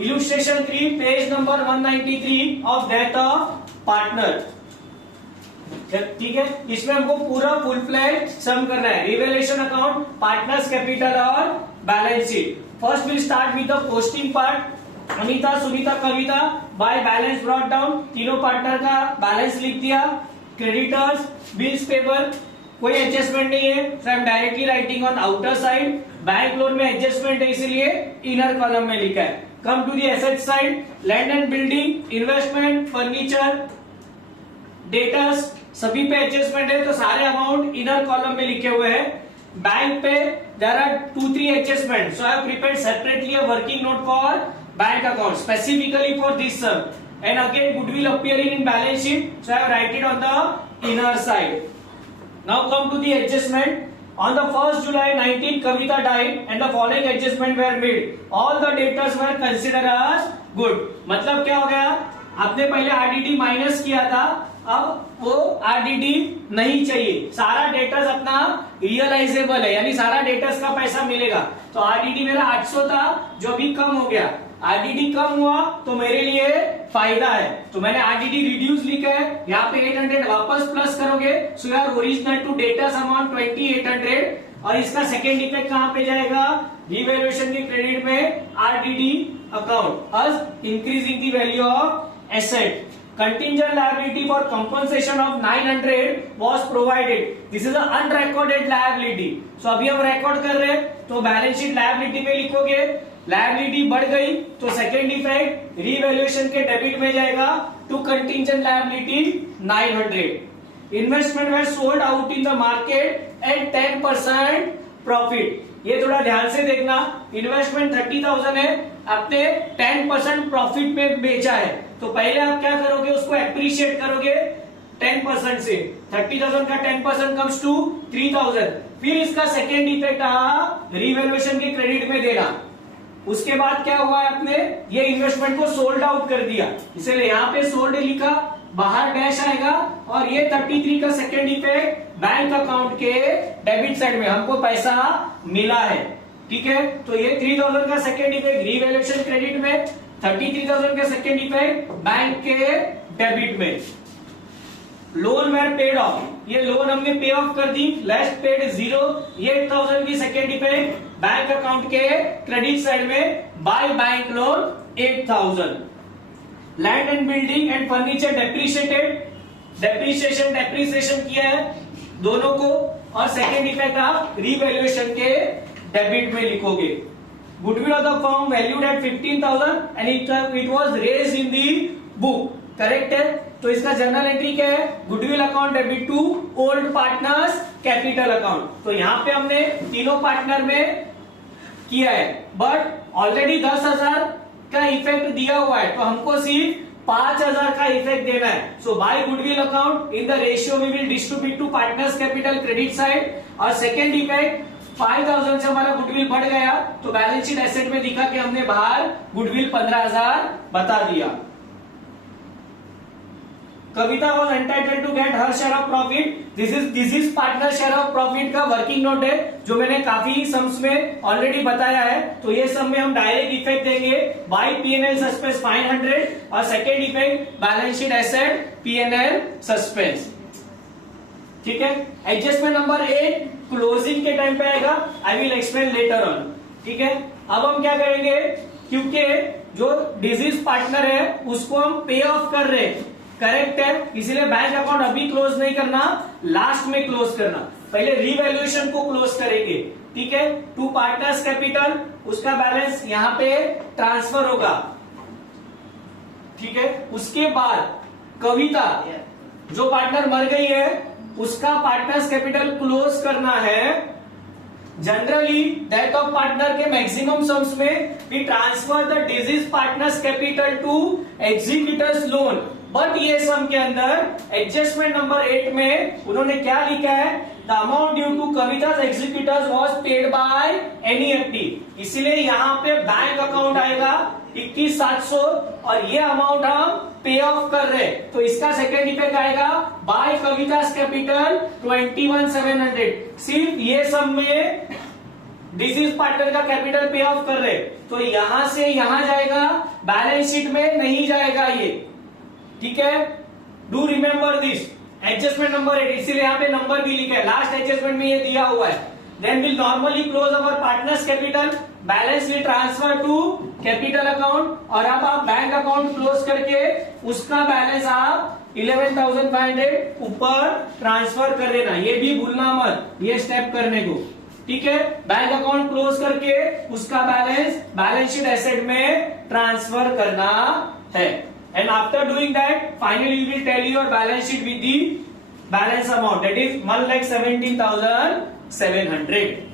Illustration 3 page number 193 of death of partner. ठीक है, इसमें हमको पूरा फुल फ्लैज सम करना है, रिवेलेशन अकाउंट, पार्टनर्स कैपिटल और balance sheet. First will start with the posting part. Anita, Sunita, Kavita by balance brought down, तीनों पार्टनर का बैलेंस लिख दिया। क्रेडिटर्स, बिल्स पेबल, कोई एडजस्टमेंट नहीं है, so I am directly writing on outer side. Bank loan में adjustment है इसलिए इनर कॉलम में लिखा है। Come to the asset side, land and building, investment, furniture, debtors, सभी पे एडजस्टमेंट है तो सारे अमाउंट इनर कॉलम में लिखे हुए हैं। बैंक पे there are 2-3 adjustment, so I have prepared separately a working note for bank account specifically for this sum, and again goodwill appearing in balance sheet, so I have write it on the inner side. Now come to the adjustment. On the 1st July 19, Kavita died and the following adjustment were made. All the debtors were considered as good. मतलब क्या हो गया, आपने पहले RDD minus किया था, अब वो आरडीडी नहीं चाहिए, सारा डेटर्स अपना रियलाइजेबल है, यानी सारा डेटर्स का पैसा मिलेगा। तो आरडीडी मेरा 800 था जो अभी कम हो गया, आरडीडी कम हुआ तो मेरे लिए फायदा है, तो मैंने आरडीडी रिड्यूस लिखा है। यहाँ पे 800 वापस प्लस करोगे, सो यार ओरिजिनल टू डेटर्स अमाउंट 2800, और इसका सेकेंड इफेक्ट कहां पे जाएगा, रिवैल्यूएशन के क्रेडिट में RDD account, us increasing the value of asset. Contingent liability for compensation of 900 was provided. This is an unrecorded liability. So अभी हम रिकॉर्ड कर रहे हैं तो बैलेंस शीट लायबिलिटी में लिखोगे, लायबिलिटी बढ़ गई तो सेकेंड इफेक्ट रिवैल्यूएशन के डेबिट में जाएगा to contingent liability 900. Investment were sold out in the market at 10% profit. ये थोड़ा ध्यान से देखना, इन्वेस्टमेंट 30,000 है, आपने 10% प्रॉफिट पे बेचा है, तो पहले आप क्या करोगे, उसको एप्रिशिएट करोगे 10% से, 30,000 का 10% कम्स टू 3,000। फिर इसका सेकेंड इफेक्ट रिवैल्यूएशन के क्रेडिट में देना। उसके बाद क्या हुआ है, आपने ये इन्वेस्टमेंट को सोल्ड आउट कर दिया, इसलिए यहाँ पे सोल्ड लिखा, बाहर डैश आएगा, और ये 33 का सेकेंड इफेक्ट बैंक अकाउंट के डेबिट साइड में हमको पैसा मिला है। ठीक है, तो ये 3,000 का सेकेंड इफेक्ट रिवैल्यूएशन क्रेडिट में, 33,000 का सेकेंड इफेक्ट बैंक के डेबिट में। लोन वेर पेड ऑफ, ये लोन हमने पे ऑफ कर दी, लेस पेड 0, ये 8,000 की सेकेंड इफेक्ट बैंक अकाउंट के क्रेडिट साइड में, by bank loan 8,000। Land and building and furniture depreciated, depreciation किया है दोनों को, और सेकेंड इफेक्ट आप रिवैल्यूएशन के डेबिट में लिखोगे। Goodwill of the firm valued at 15,000 and it was raised in the book, correct है। तो इसका जर्नल एंट्री क्या है, goodwill account debit to old partners capital account. तो यहाँ पे हमने तीनों पार्टनर में किया है, बट ऑलरेडी 10,000 का इफेक्ट दिया हुआ है, तो हमको सिर्फ 5,000 का इफेक्ट देना है। So by goodwill account in the ratio we will distribute to partners capital credit side, और सेकेंड इफेक्ट 5,000 से हमारा गुडविल बढ़ गया तो बैलेंस शीट एसेट में दिखा कि हमने बाहर गुडविल 15,000 बता दिया। Kavita was entitled to get her share of profit, this is partner share of profit का वर्किंग नोट है, जो मैंने काफी सम्स में ऑलरेडी बताया है। तो ये सम में हम डायरेक्ट इफेक्ट देंगे, बाय P&L सस्पेंस 500, और second effect balance sheet asset P&L suspense. ठीक है, एडजस्टमेंट नंबर 8 क्लोजिंग के टाइम पे आएगा, I will explain later on. ठीक है, अब हम क्या करेंगे, क्योंकि जो डिजीज पार्टनर है उसको हम पे ऑफ कर रहे हैं, करेक्ट है, इसीलिए बैंक अकाउंट अभी क्लोज नहीं करना, लास्ट में क्लोज करना, पहले रिवैल्यूएशन को क्लोज करेंगे। ठीक है, टू पार्टनर्स कैपिटल, उसका बैलेंस यहाँ पे ट्रांसफर होगा। ठीक है, उसके बाद कविता जो पार्टनर मर गई है उसका पार्टनर्स कैपिटल क्लोज करना है। जनरली डेथ ऑफ पार्टनर के मैक्सिमम सम्स में we transfer the deceased partners capital to executors loan, but ये सम के अंदर एडजस्टमेंट नंबर 8 में उन्होंने क्या लिखा है, द अमाउंट ड्यू टू कविता's executors was paid by NEFT, इसीलिए यहाँ पे बैंक अकाउंट आएगा 21,700, और ये अमाउंट हम पे ऑफ कर रहे हैं, तो इसका सेकेंड इफेक्ट आएगा बाय कविता's कैपिटल 21,700। सिर्फ ये सम में दिस इज पार्टनर का कैपिटल पे ऑफ कर रहे, तो यहां से यहां जाएगा, बैलेंस शीट में नहीं जाएगा ये, ठीक है। Do remember this, adjustment number 8, इसीलिए यहाँ पे नंबर भी लिखा है, लास्ट एडजस्टमेंट में ये दिया हुआ है। Then will normally close our partners capital, balance will transfer to capital account, और अब आप बैंक अकाउंट क्लोज करके उसका बैलेंस आप 11,500 ऊपर ट्रांसफर कर देना, ये भी भूलना मत ये स्टेप करने को, ठीक है। बैंक अकाउंट क्लोज करके उसका बैलेंस शीट एसेट में ट्रांसफर करना है। And after doing that finally you will tally your balance sheet with the balance amount, that is 1,17,700।